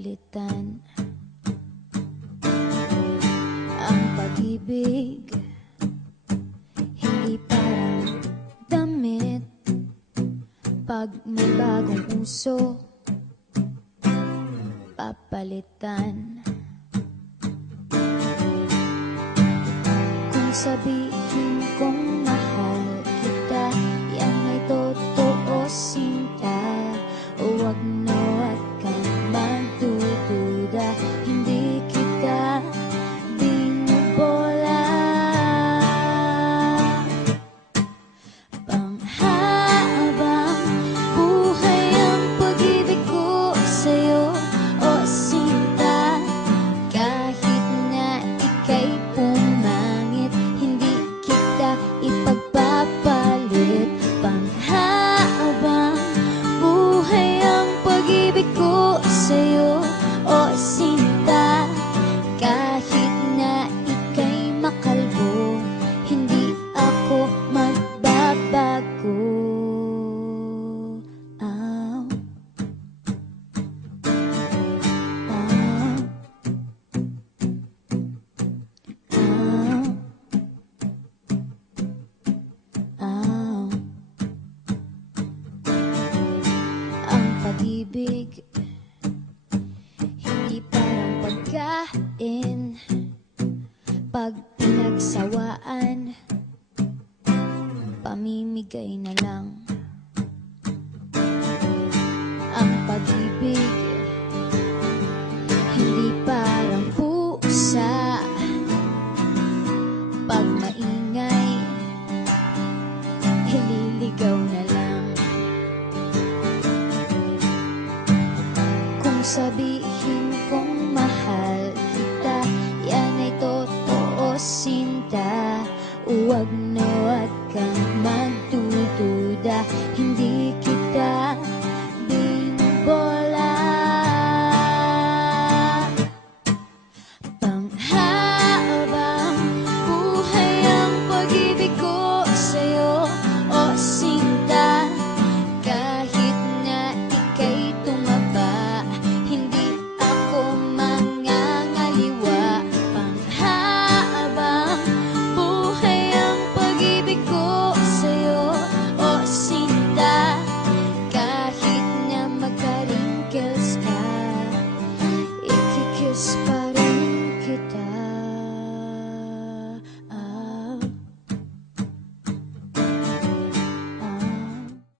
papalitan. Ang pag-ibig hindi parang damit. Pag may bagong uso, papalitan. Kung sabihin kong mahal kita, yan ay totoo, sinta. Huwag na huwag kang magdududa, hindi kita binubola. Panghabang buhay ang pag-ibig ko sa'yo, o sinta. Kahit na ika'y pumangit, hindi kita ipagpapalit. Panghabang buhay ang pag-ibig ko sa'yo, o sinta. Kahit na ika'y makalbo, hindi ako magbabago. Ow. Ow. Ow. Ow. Ang pag-ibig hindi parang pagkain. Pag pinagsawaan, pamimigay na lang. Ang pag-ibig hindi parang pusa. Pag maingay, ililigaw na lang. Kung sabihin